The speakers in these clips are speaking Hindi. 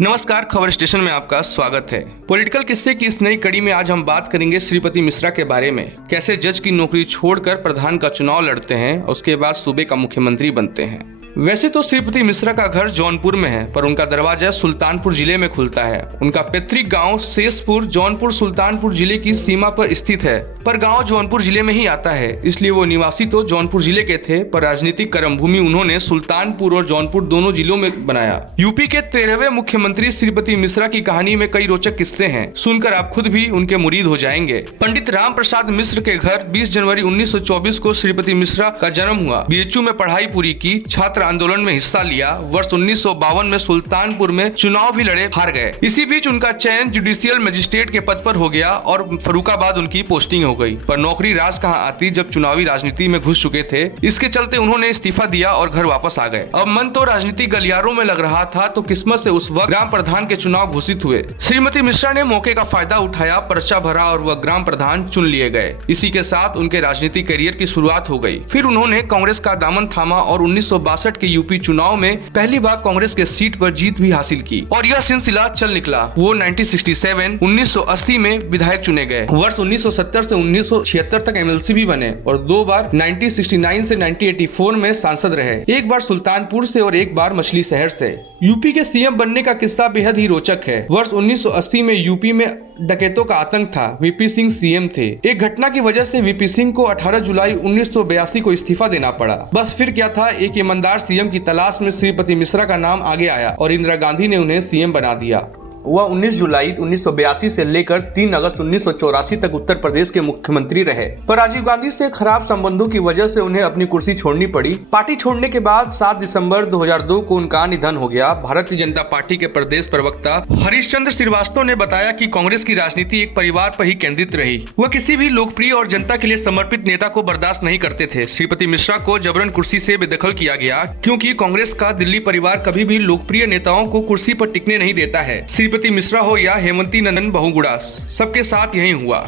नमस्कार, खबर स्टेशन में आपका स्वागत है। पॉलिटिकल किस्से की इस नई कड़ी में आज हम बात करेंगे श्रीपति मिश्रा के बारे में। कैसे जज की नौकरी छोड़कर प्रधान का चुनाव लड़ते हैं, उसके बाद सूबे का मुख्यमंत्री बनते हैं। वैसे तो श्रीपति मिश्रा का घर जौनपुर में है, पर उनका दरवाजा सुल्तानपुर जिले में खुलता है। उनका पैतृक गांव शेषपुर जौनपुर सुल्तानपुर जिले की सीमा पर स्थित है, पर गांव जौनपुर जिले में ही आता है, इसलिए वो निवासी तो जौनपुर जिले के थे, पर राजनीतिक कर्मभूमि उन्होंने सुल्तानपुर और जौनपुर दोनों जिलों में बनाया। यूपी के 13वें मुख्यमंत्री श्रीपति मिश्रा की कहानी में कई रोचक किस्से हैं, सुनकर आप खुद भी उनके मुरीद हो जाएंगे। पंडित राम प्रसाद मिश्र के घर 20 जनवरी 1924 को श्रीपति मिश्रा का जन्म हुआ। बीएचयू में पढ़ाई पूरी की, छात्र आंदोलन में हिस्सा लिया। वर्ष 1952 में सुल्तानपुर में चुनाव भी लड़े, हार गए। इसी बीच उनका चयन जुडिशियल मजिस्ट्रेट के पद पर हो गया और फर्रुखाबाद उनकी पोस्टिंग हो गई। पर नौकरी राज कहां आती जब चुनावी राजनीति में घुस चुके थे। इसके चलते उन्होंने इस्तीफा दिया और घर वापस आ गए। अब मन तो राजनीतिक गलियारों में लग रहा था, तो किस्मत से उस वक्त ग्राम प्रधान के चुनाव घोषित हुए। श्रीमती मिश्रा ने मौके का फायदा उठाया, पर्चा भरा और वह ग्राम प्रधान चुन लिए गए। इसी के साथ उनके राजनीतिक करियर की शुरुआत हो गई। फिर उन्होंने कांग्रेस का दामन थामा और 1962 के यूपी चुनाव में पहली बार कांग्रेस के सीट पर जीत भी हासिल की और यह सिलसिला चल निकला। वो 1967, 1980 में विधायक चुने गए। वर्ष 1970 से 1976 तक एमएलसी भी बने और 2 बार 1969 से 1984 में सांसद रहे। एक बार सुल्तानपुर से और एक बार मछली शहर से। यूपी के सीएम बनने का किस्सा बेहद ही रोचक है। वर्ष 1980 में यूपी में डकैतों का आतंक था। वीपी सिंह सीएम थे। एक घटना की वजह से वीपी सिंह को 18 जुलाई 1982 को इस्तीफा देना पड़ा। बस फिर क्या था, एक ईमानदार सीएम की तलाश में श्रीपति मिश्रा का नाम आगे आया और इंदिरा गांधी ने उन्हें सीएम बना दिया। वह 19 जुलाई 1982 से लेकर 3 अगस्त 1984 तक उत्तर प्रदेश के मुख्यमंत्री रहे। पर राजीव गांधी से खराब संबंधों की वजह से उन्हें अपनी कुर्सी छोड़नी पड़ी। पार्टी छोड़ने के बाद 7 दिसंबर 2002 को उनका निधन हो गया। भारतीय जनता पार्टी के प्रदेश प्रवक्ता हरीशचंद्र श्रीवास्तव ने बताया कि कांग्रेस की राजनीति एक परिवार पर ही केंद्रित रही। वह किसी भी लोकप्रिय और जनता के लिए समर्पित नेता को बर्दाश्त नहीं करते थे। श्रीपति मिश्रा को जबरन कुर्सी से बेदखल किया गया, क्योंकि कांग्रेस का दिल्ली परिवार कभी भी लोकप्रिय नेताओं को कुर्सी पर टिकने नहीं देता है। श्रीपति मिश्रा हो या हेमंती नंदन बहुगुणा, सबके साथ यही हुआ।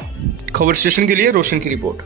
खबर स्टेशन के लिए रोशन की रिपोर्ट।